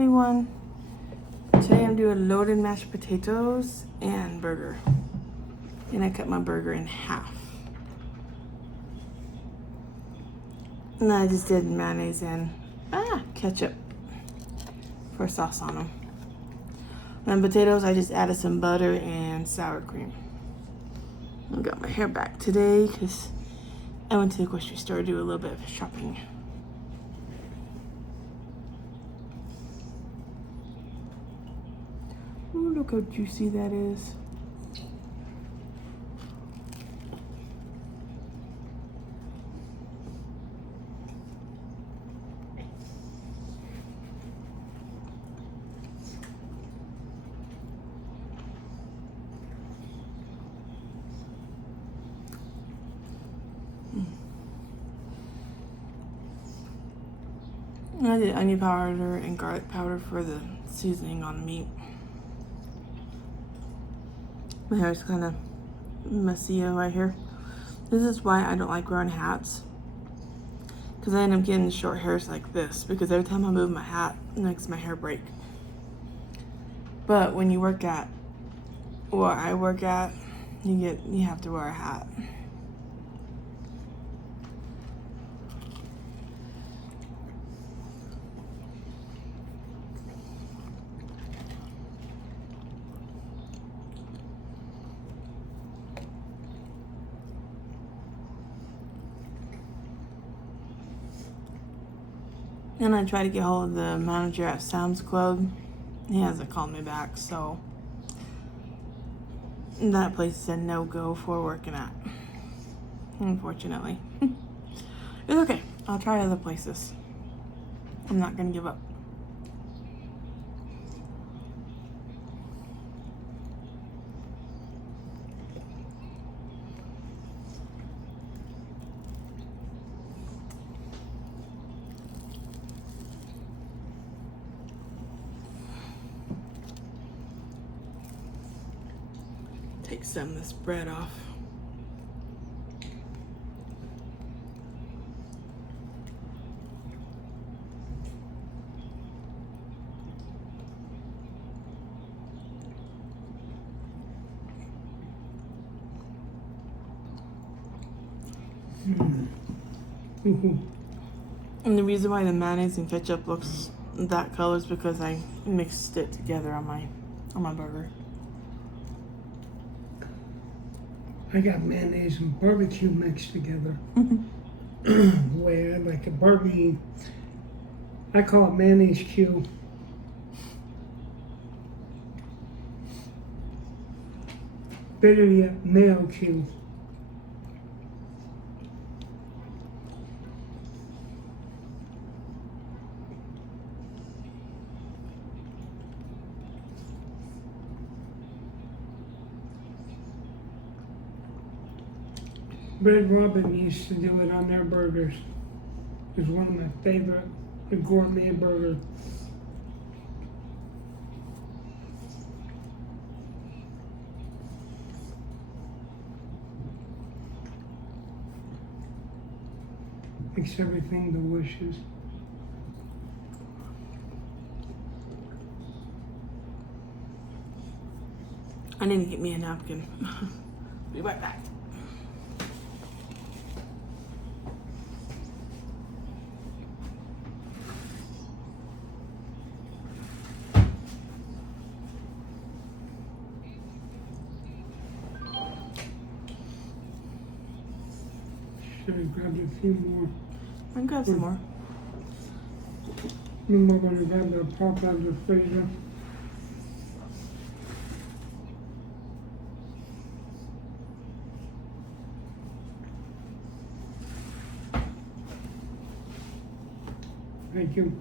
everyone. Today I'm doing loaded mashed potatoes and burger. And I cut my burger in half. And I just did mayonnaise and ketchup for sauce on them. And then potatoes, I just added some butter and sour cream. I got my hair back today because I went to the grocery store to do a little bit of shopping. Ooh, look how juicy that is. I did onion powder and garlic powder for the seasoning on the meat. My hair is kind of messy right here. This is why I don't like wearing hats. Because I end up getting short hairs like this. Because every time I move my hat, it makes my hair break. But when you work at where I work at, you have to wear a hat. And I tried to get hold of the manager at Sam's Club. He hasn't called me back, so that place said no go for working at. Unfortunately. It's okay. I'll try other places. I'm not gonna give up. Take some of this bread off. And the reason why the mayonnaise and ketchup looks that color is because I mixed it together on my burger. I got mayonnaise and barbecue mixed together. The way I like a barbecue, I call it mayonnaise Q. Better yet, mayo Q. Red Robin used to do it on their burgers. It was one of my favorite, the gourmet burger. Makes everything delicious. I need to get me a napkin. Be right back. Should have grabbed a few more. I can grab some more. Then we're going to grab the pop out of the freezer. Thank you.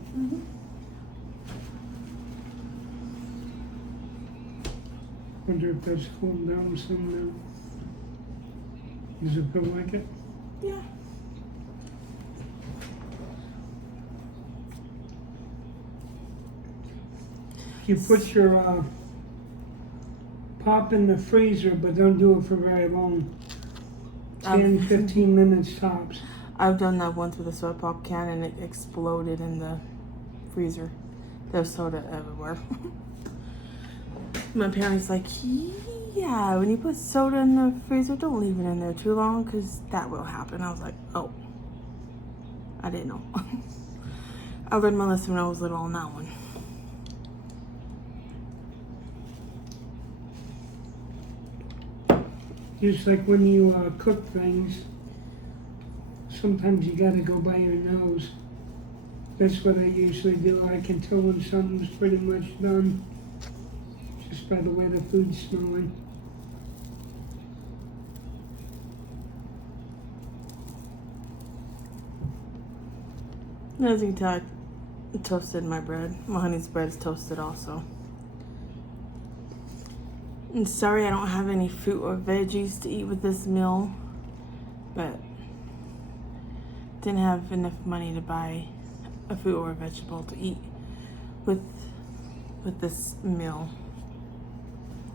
Wonder if that's cooled down some now. Does it feel like it? Yeah. You put your pop in the freezer, but don't do it for very long. 10, 15 minutes tops. I've done that once with a soda pop can and it exploded in the freezer. There's soda everywhere. My parents like, yeah, when you put soda in the freezer, don't leave it in there too long because that will happen. I was like, oh, I didn't know. I learned my lesson when I was little on that one. Just like when you cook things, sometimes you gotta go by your nose. That's what I usually do. I can tell when something's pretty much done just by the way the food's smelling. As you can tell, I toasted my bread. My honey's bread is toasted also. And sorry I don't have any fruit or veggies to eat with this meal, but didn't have enough money to buy a fruit or a vegetable to eat with this meal.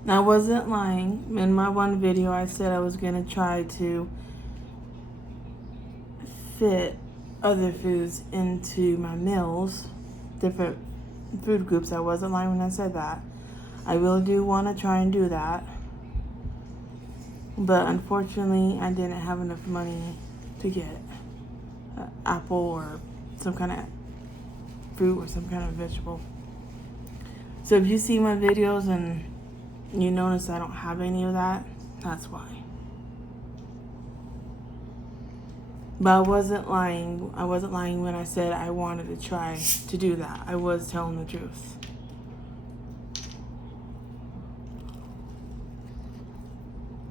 Now, I wasn't lying. In my one video, I said I was going to try to fit other foods into my meals, different food groups. I wasn't lying when I said that. I really do want to try and do that. But unfortunately, I didn't have enough money to get an apple or some kind of fruit or some kind of vegetable. So if you see my videos and you notice I don't have any of that, that's why. But I wasn't lying. I wasn't lying when I said I wanted to try to do that. I was telling the truth.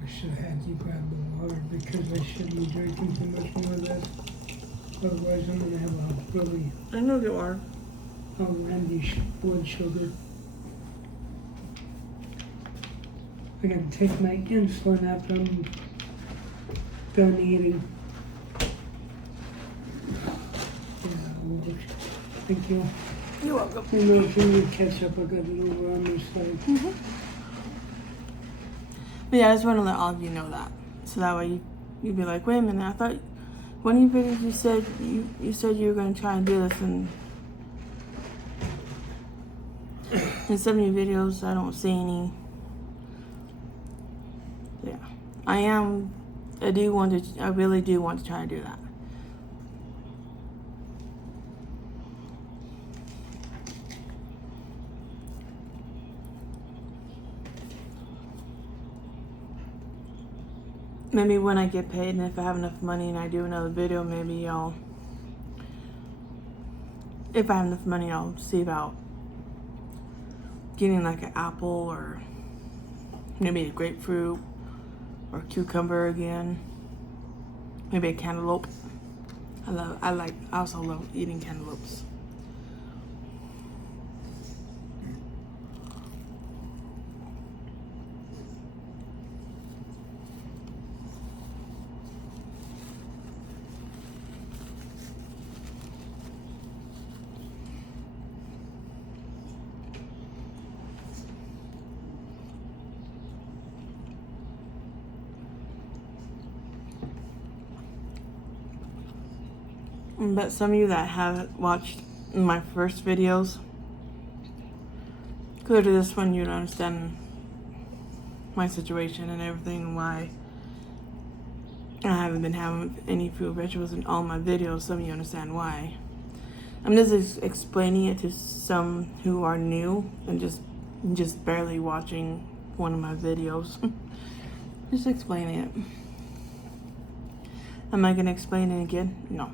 I should have had you grab the water because I shouldn't be drinking too much more of this. Otherwise, I'm gonna have a really I know you are. horrendous blood sugar. I gotta take my insulin after I'm done eating. Yeah, Lord. Thank you. You're welcome. You know, if you need ketchup, I got it over on this side. But yeah, I just want to let all of you know that. So that way you'd be like, wait a minute, I thought one of your videos you said you were going to try and do this, and in some of your videos I don't see any. Yeah. I really do want to try and do that. Maybe when I get paid and if I have enough money and I do another video, maybe if I have enough money, I'll see about getting like an apple or maybe a grapefruit or cucumber again. Maybe a cantaloupe. I also love eating cantaloupes. But some of you that haven't watched my first videos, go to this one, you'd understand my situation and everything, why I haven't been having any fruit vegetables in all my videos. Some of you understand why. I'm just explaining it to some who are new and just barely watching one of my videos. Just explaining it. Am I gonna explain it again? No.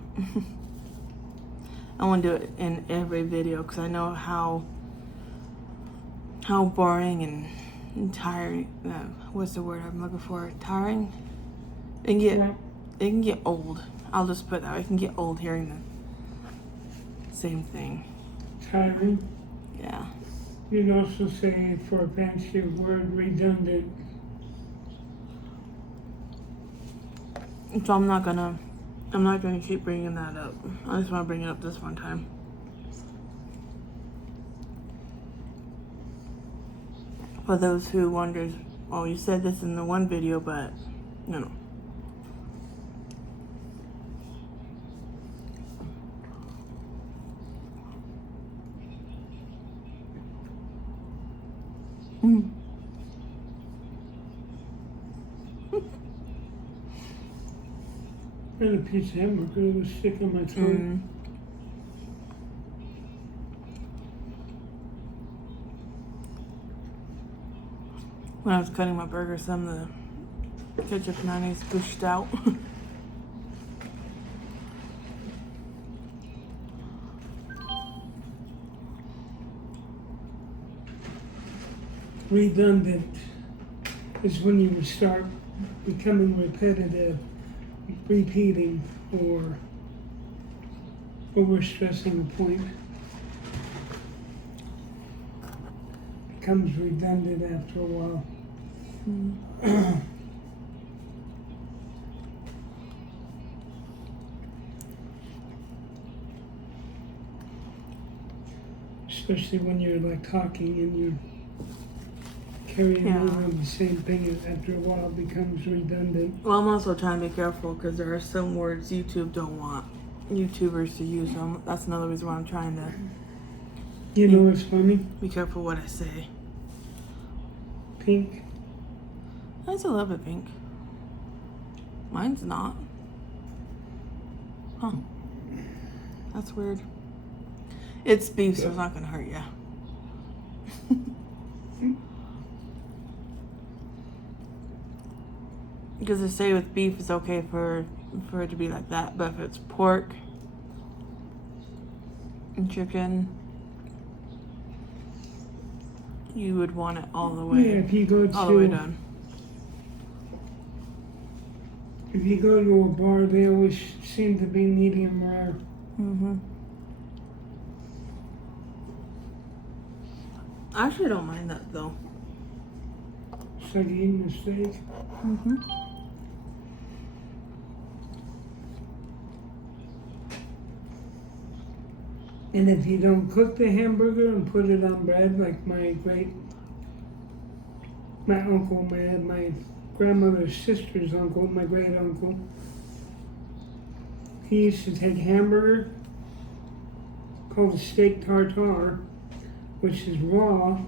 I want to do it in every video because I know how boring and tiring. What's the word I'm looking for? Tiring. It can get old. I'll just put that way. It can get old hearing the same thing. Tiring. Yeah. You'd also say, for a fancy word, redundant. So I'm not gonna keep bringing that up. I just want to bring it up this one time. For those who wonders, oh, you said this in the one video, but no. Mm. I had a piece of hamburger that was sick on my throat. Mm. When I was cutting my burger, some of the ketchup and mayonnaise pushed out. Redundant is when you would start becoming repetitive, repeating, or overstressing a point. Becomes redundant after a while. Mm. Especially when you're like talking and you're carrying over the same thing, after a while it becomes redundant. Well, I'm also trying to be careful because there are some words YouTube don't want YouTubers to use them. That's another reason why I'm trying to You know what's funny? be careful what I say. Pink. It's a little bit pink. Mine's not. Huh. That's weird. It's beef, so it's not gonna hurt you. Because they say with beef it's okay for it to be like that, but if it's pork and chicken, you would want it all the way. Yeah, if you go all the way to done. if you go to a bar, they always seem to be medium rare. Mm-hmm. I actually don't mind that though. It's like eating a steak. Mm-hmm. And if you don't cook the hamburger and put it on bread, like my uncle, my grandmother's sister's uncle, my great uncle, he used to take hamburger called a steak tartare, which is raw,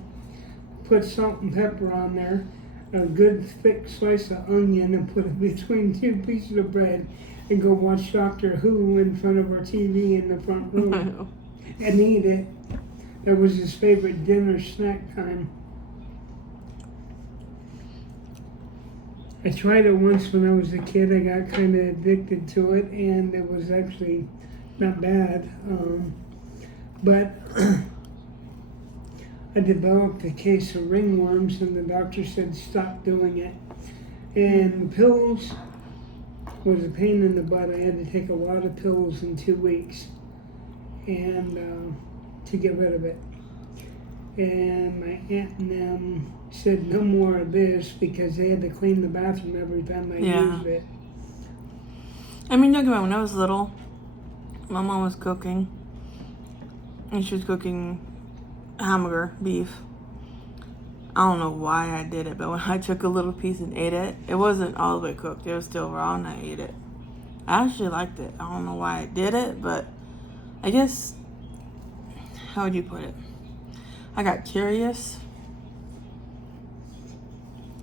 put salt and pepper on there, a good thick slice of onion, and put it between two pieces of bread, and go watch Doctor Who in front of our TV in the front room and eat it. That was his favorite dinner snack time. I tried it once when I was a kid. I got kind of addicted to it, and it was actually not bad. But I developed a case of ringworms, and the doctor said stop doing it. And the pills was a pain in the butt. I had to take a lot of pills in 2 weeks, and to get rid of it. And my aunt and them said no more of this because they had to clean the bathroom every time I used it. I mean, don't get me wrong, when I was little, my mom was cooking, and she was cooking hamburger, beef. I don't know why I did it, but when I took a little piece and ate it, it wasn't all the way cooked. It was still raw, and I ate it. I actually liked it. I don't know why I did it, but I guess, how would you put it? I got curious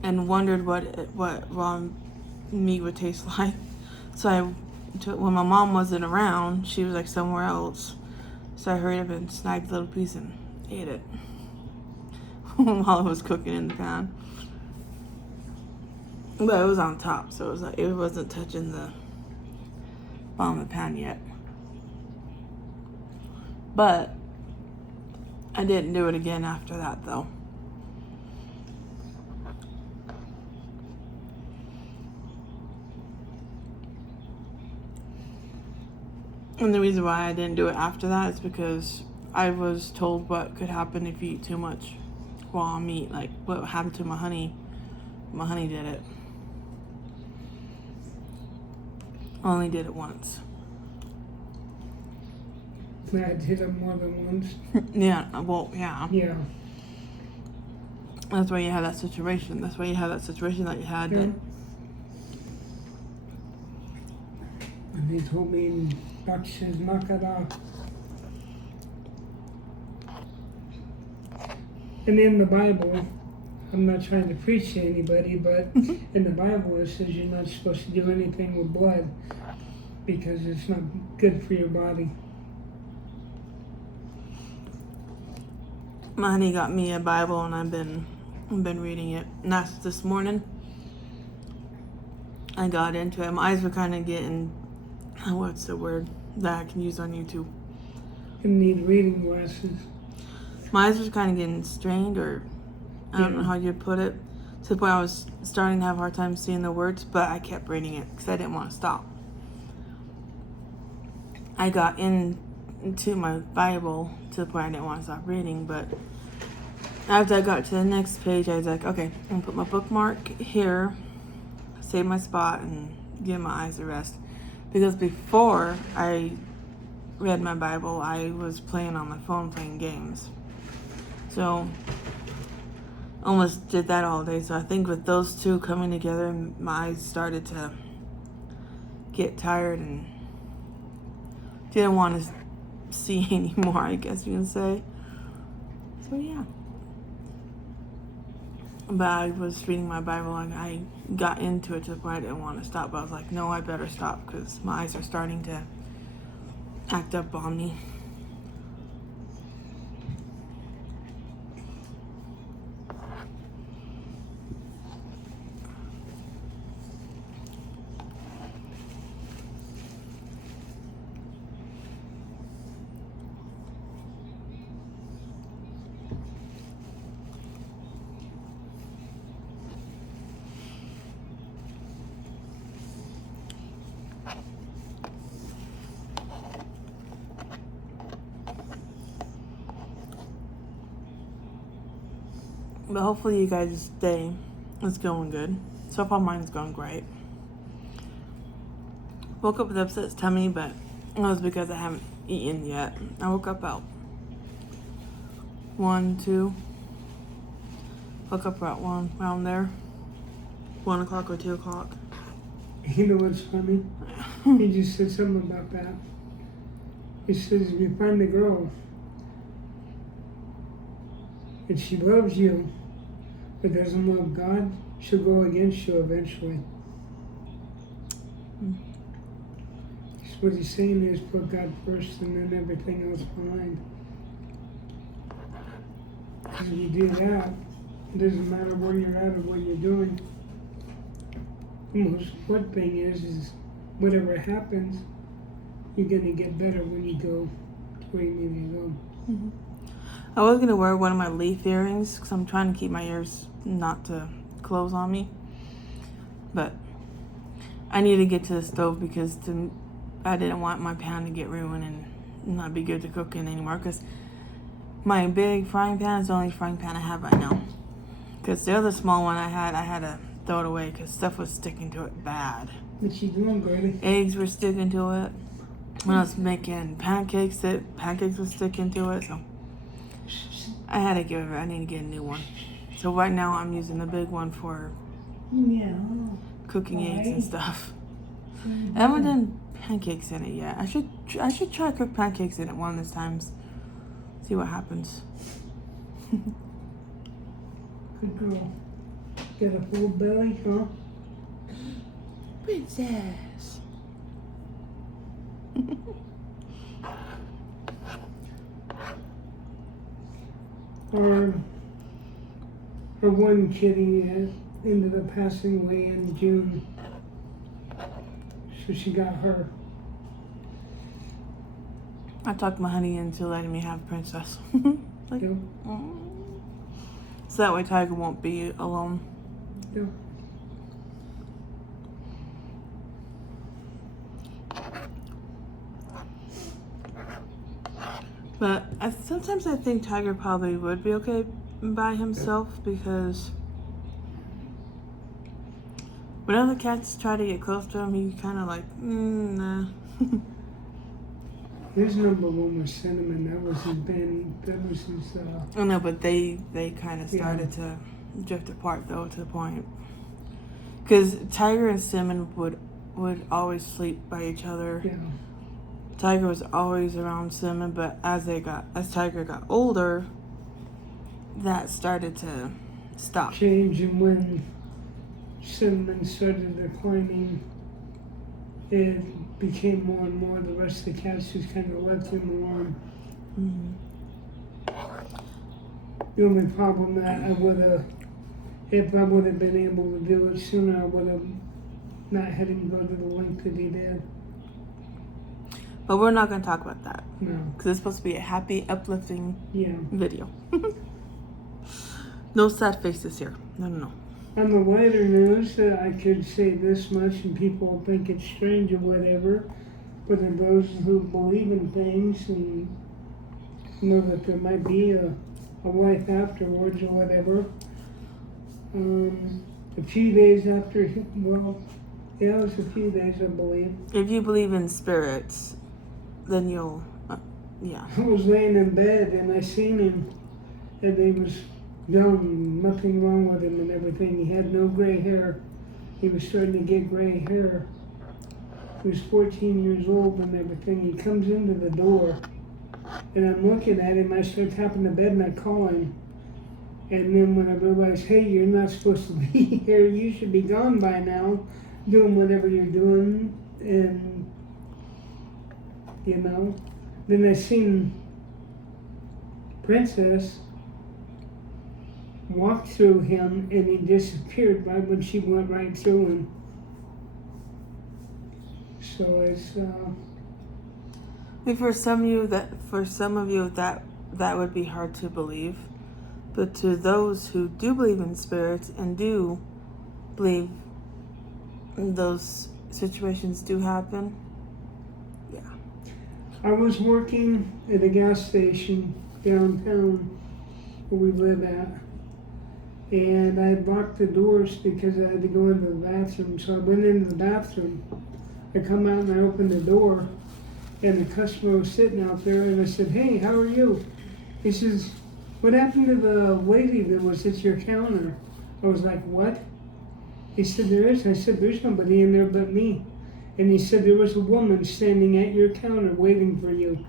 and wondered what raw meat would taste like. So when my mom wasn't around, she was like somewhere else. So I hurried up and snagged a little piece and ate it while it was cooking in the pan. But it was on top, so it was like it wasn't touching the bottom of the pan yet. But I didn't do it again after that, though. And the reason why I didn't do it after that is because I was told what could happen if you eat too much raw meat. Like what happened to my honey. My honey did it. I only did it once. I did it more than once. Yeah, well, yeah. Yeah. That's why you had that situation. That's why you had that situation that you had. Yeah. And they told me, and doctor says, knock it off. And in the Bible, I'm not trying to preach to anybody, but in the Bible it says you're not supposed to do anything with blood because it's not good for your body. My honey got me a Bible, and I've been reading it. And that's this morning. I got into it. My eyes were kind of getting, what's the word that I can use on YouTube? You need reading glasses. My eyes were kind of getting strained, or I don't know how you'd put it, to the point I was starting to have a hard time seeing the words, but I kept reading it because I didn't want to stop. I got into my Bible to the point I didn't want to stop reading, but after I got to the next page, I was like, okay, I'm going to put my bookmark here, save my spot, and give my eyes a rest. Because before I read my Bible, I was playing on my phone, playing games. So almost did that all day. So I think with those two coming together, my eyes started to get tired and didn't want to see anymore, I guess you can say. So yeah. But I was reading my Bible and I got into it to the point I didn't want to stop. But I was like, no, I better stop because my eyes are starting to act up on me. But hopefully you guys' day is going good. So far mine's going great. Woke up with upset tummy, but it was because I haven't eaten yet. I woke up about 1, 2. Woke up about 1, around there. 1 o'clock or 2 o'clock. You know what's funny? He just said something about that. He says, if you find a girl and she loves you but doesn't love God, she'll go against you eventually. So what he's saying is put God first and then everything else behind. Because if you do that, it doesn't matter where you're at or what you're doing. The most important thing is whatever happens, you're going to get better when you go to where you need to go. Mm-hmm. I was going to wear one of my leaf earrings because I'm trying to keep my ears not to close on me. But I need to get to the stove because I didn't want my pan to get ruined and not be good to cook in anymore. Because my big frying pan is the only frying pan I have right now. Because the other small one I had to throw it away because stuff was sticking to it bad. What you doing, Grady? Eggs were sticking to it. When I was making pancakes were sticking to it. So I had to give it. I need to get a new one. So right now I'm using the big one for cooking eggs and stuff. I haven't done pancakes in it yet. I should try to cook pancakes in it one of these times. See what happens. Good girl. Got a full belly, huh? Princess. Her one kitty ended up passing away in June. So she got her. I talked my honey into letting me have Princess. Like, Yep. so that way Tiger won't be alone. Yep. But sometimes I think Tiger probably would be okay by himself because when other cats try to get close to him, he kind of like, nah. His number one was Cinnamon. That was his band. That was his. I know, but they kind of started to drift apart though to the point because Tiger and Cinnamon would always sleep by each other. Yeah. Tiger was always around Cinnamon, but as Tiger got older, that started to Stop. change, and when cinnamon started declining, it became more and more. The rest of the cats just kind of left him alone. Mm-hmm. The only problem that I would have, if I would have been able to do it sooner, I would have not had him go to the length that he did. But we're not going to talk about that. No. Because it's supposed to be a happy, uplifting video. No sad faces here. No. On the lighter news, I could say this much, and people will think it's strange or whatever, but in those who believe in things and know that there might be a life afterwards or whatever, a few days after, it was a few days, I believe. If you believe in spirits, then you'll, I was laying in bed and I seen him, and he was young, nothing wrong with him and everything. He had no gray hair. He was starting to get gray hair. He was 14 years old and everything. He comes into the door, and I'm looking at him. I start tapping the bed and I call him. And then when I realized, hey, you're not supposed to be here, you should be gone by now, doing whatever you're doing, and then I seen Princess walk through him, and he disappeared right when she went right through him. So it's for some of you that would be hard to believe, but to those who do believe in spirits and do believe those situations do happen, yeah. I was working at a gas station downtown where we live at, and I had locked the doors because I had to go into the bathroom. So I went into the bathroom. I come out and I opened the door, and the customer was sitting out there, and I said, hey, how are you? He says, what happened to the lady that was at your counter? I was like, what? He said, there is. I said, there's nobody in there but me. And he said, there was a woman standing at your counter waiting for you.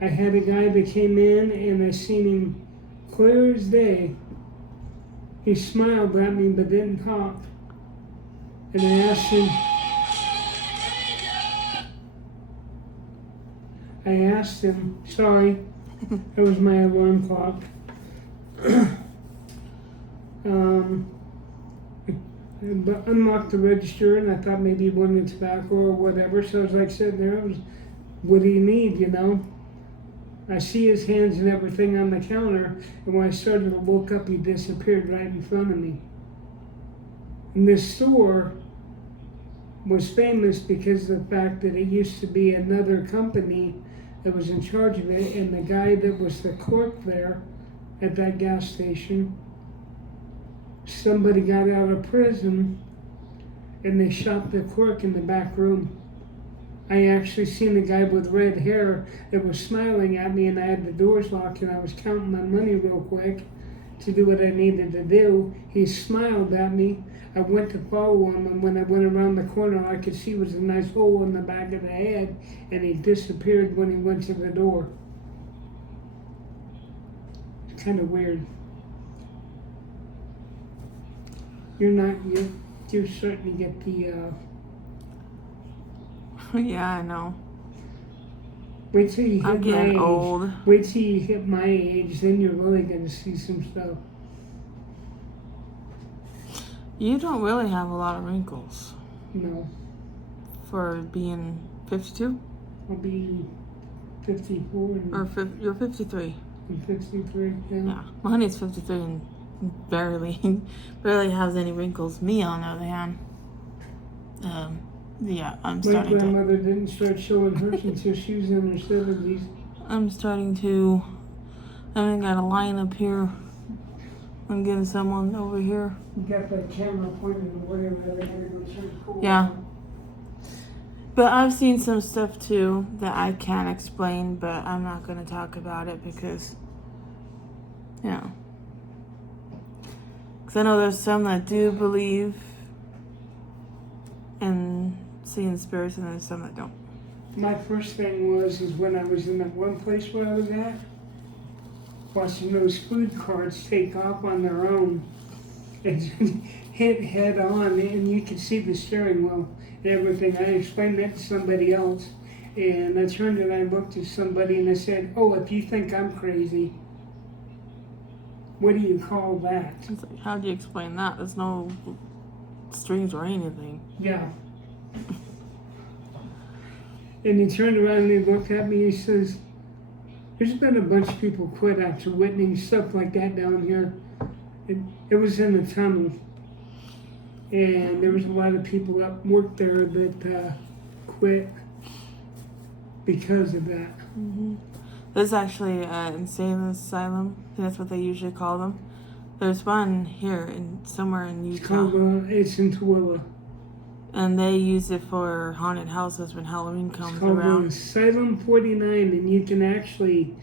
I had a guy that came in, and I seen him clear as day. He smiled at me but didn't talk. And I asked him, sorry, that was my alarm clock. Unlocked the register, and I thought maybe he wanted tobacco or whatever. So I was like sitting there, what do you need, I see his hands and everything on the counter, and when I started to look up, he disappeared right in front of me. And this store was famous because of the fact that it used to be another company that was in charge of it, and the guy that was the clerk there at that gas station, somebody got out of prison and they shot the clerk in the back room. I actually seen a guy with red hair that was smiling at me, and I had the doors locked, and I was counting my money real quick to do what I needed to do. He smiled at me. I went to follow him, and when I went around the corner, I could see was a nice hole in the back of the head, and he disappeared when he went to the door. It's kind of weird. You're starting to get the Yeah, I know. wait till you hit I'm my getting age. old. Wait till you hit my age, then you're really gonna see some stuff. You don't really have a lot of wrinkles No, for being 52? I'll be 54 and You're 53. I'm 53. Yeah. My honey's 53 and barely has any wrinkles. Me, on the other hand, yeah, I'm My starting to. grandmother didn't start showing hers until she was in her 70s. I'm starting to. I got a line up here. I'm getting someone over here. You got that camera pointed at whatever they gotta go turn cool. Yeah. But I've seen some stuff too that I can't explain, but I'm not going to talk about it because, Because I know there's some that do believe in seeing spirits, and there's some that don't. My first thing is when I was in that one place where I was at, watching those food carts take off on their own and hit head on, and you could see the steering wheel and everything. I explained that to somebody else, and I turned and I looked at somebody and I said, "Oh, if you think I'm crazy, what do you call that?" It's like, how do you explain that? There's no strings or anything. Yeah. And he turned around and he looked at me and he says, "There's been a bunch of people quit after witnessing stuff like that down here." It was in the tunnel. And there was a lot of people that worked there that quit because of that. Mm-hmm. There's actually an insane asylum. I think that's what they usually call them. There's one here somewhere in Utah. It's in Tooele. And they use it for haunted houses when Halloween comes around. It's called Asylum 49, and you can actually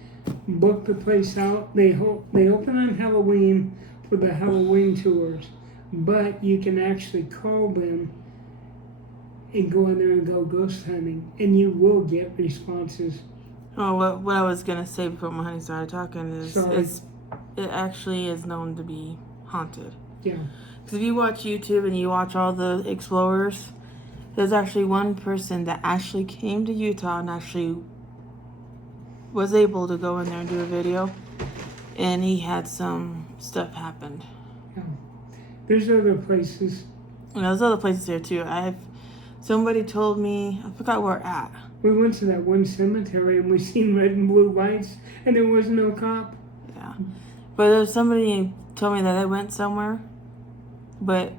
book the place out. They open on Halloween for the Halloween tours, but you can actually call them and go in there and go ghost hunting, and you will get responses. Oh, what I was gonna say before my honey started talking is it actually is known to be haunted. Yeah. Because if you watch YouTube and you watch all the explorers, there's actually one person that actually came to Utah and actually was able to go in there and do a video, and he had some stuff happen. Yeah. There's other places. And there's other places here too. Somebody told me, I forgot where at. We went to that one cemetery and we seen red and blue lights and there was no cop. Yeah. But there's somebody told me that they went somewhere, but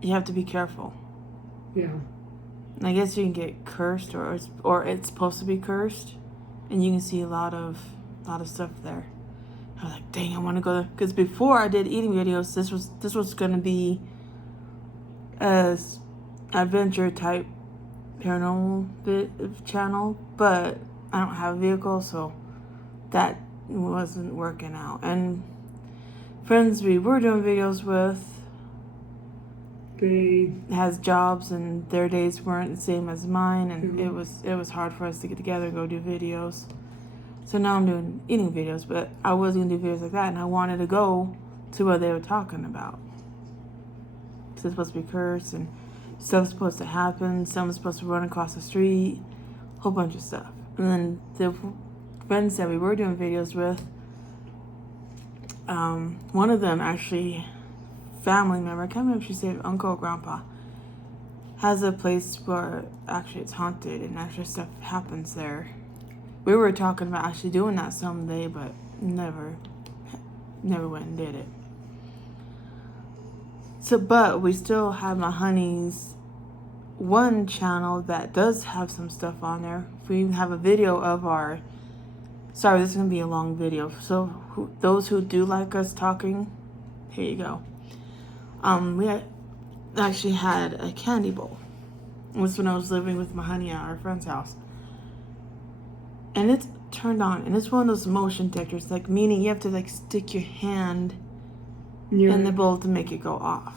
you have to be careful. Yeah. And I guess you can get cursed or it's supposed to be cursed, and you can see a lot of stuff there. I was like, dang, I want to go there. Because before I did eating videos, this was going to be a adventure type paranormal channel, but I don't have a vehicle, so that wasn't working out. And friends we were doing videos with, They has jobs and their days weren't the same as mine, and it was hard for us to get together and go do videos. So now I'm doing eating videos, but I was gonna do videos like that, and I wanted to go to what they were talking about. So it's supposed to be cursed and stuff's supposed to happen. Someone's supposed to run across the street, a whole bunch of stuff. And then the friends that we were doing videos with, one of them actually, family member, I can't remember if she said uncle or grandpa, has a place where actually it's haunted and actually stuff happens there. We were talking about actually doing that someday, but never went and did it. So, but we still have my honey's one channel that does have some stuff on there. We have a video of our, sorry, this is going to be a long video. So those who do like us talking, here you go. We actually had a candy bowl. It was when I was living with my honey at our friend's house. And it's turned on, and it's one of those motion detectors, like meaning you have to like stick your hand in the bowl to make it go off.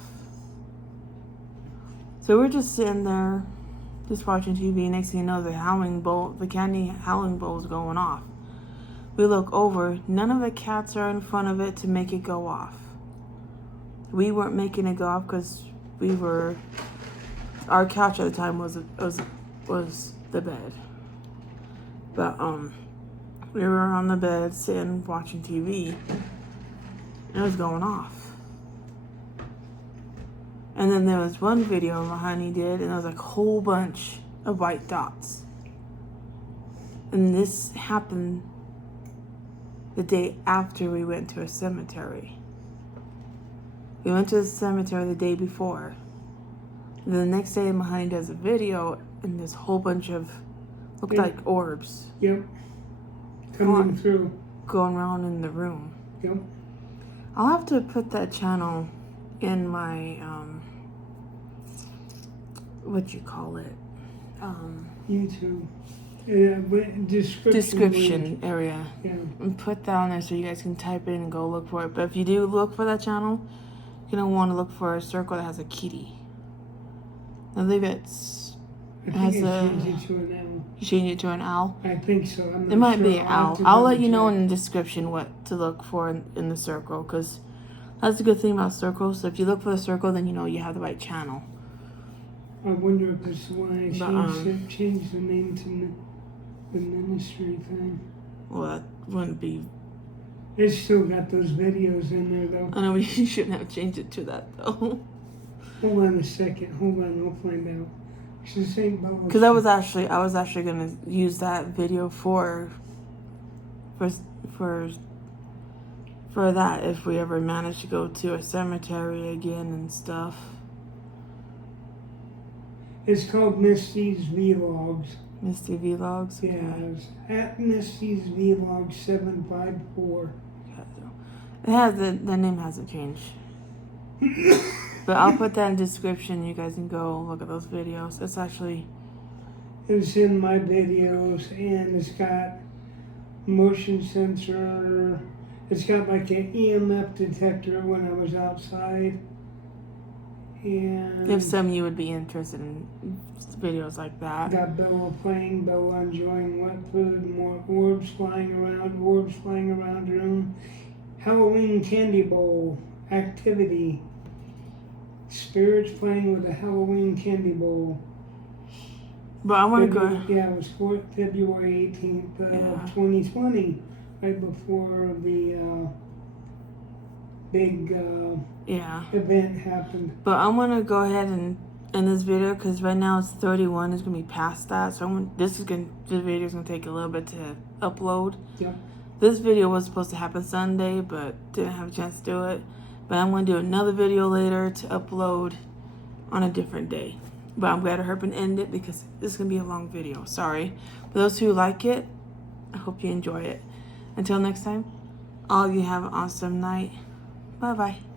So we're just sitting there, just watching TV. Next thing you know, the candy howling bowl is going off. We look over, none of the cats are in front of it to make it go off. We weren't making it go off because our couch at the time was the bed. But we were on the bed sitting watching TV, and it was going off. And then there was one video my honey did, and there was like a whole bunch of white dots. And this happened the day after we went to a cemetery. We went to the cemetery the day before. And then the next day, my honey does a video, and there's a whole bunch of looked like orbs. Yep. Coming through. Going around in the room. Yep. I'll have to put that channel in my what you call it? YouTube. Description area. Yeah. And put that on there so you guys can type in and go look for it. But if you do look for that channel, you're gonna want to look for a circle that has a kitty. I believe I think it's changed it to an M. You change it to an owl? I think so. I'm not It might sure. be an I'll have owl. to I'll let you know double in the description what to look for in the circle, because that's a good thing about circles. So if you look for the circle, then you know you have the right channel. check. I wonder if it's why I But, changed the name to the ministry thing. Well, that wouldn't be. It's still got those videos in there though. I know we shouldn't have changed it to that though. Hold on a second. Hold on. I'll find out. It's the same Bella. Because I was actually gonna use that video for that if we ever manage to go to a cemetery again and stuff. It's called Misty's Vlogs. Misty Vlogs. Okay. Yes, at Misty's Vlog 754. It has the name hasn't changed. But I'll put that in the description. You guys can go look at those videos. It's actually. It's in my videos, and it's got motion sensor. It's got like an EMF detector when I was outside. And If some you would be interested in videos like that. got Bella playing, Bella enjoying wet food, more orbs flying around room. Halloween candy bowl activity. Spirits playing with a Halloween candy bowl. But I want to go. Yeah, it was February 18th of 2020, right before the big event happened. But I want to go ahead and end this video because right now it's 31. It's gonna be past that, so this video is gonna take a little bit to upload. Yep. This video was supposed to happen Sunday, but didn't have a chance to do it. But I'm gonna do another video later to upload on a different day. But I'm glad I hurried and end it because this is gonna be a long video. Sorry. For those who like it, I hope you enjoy it. Until next time, all of you have an awesome night. Bye bye.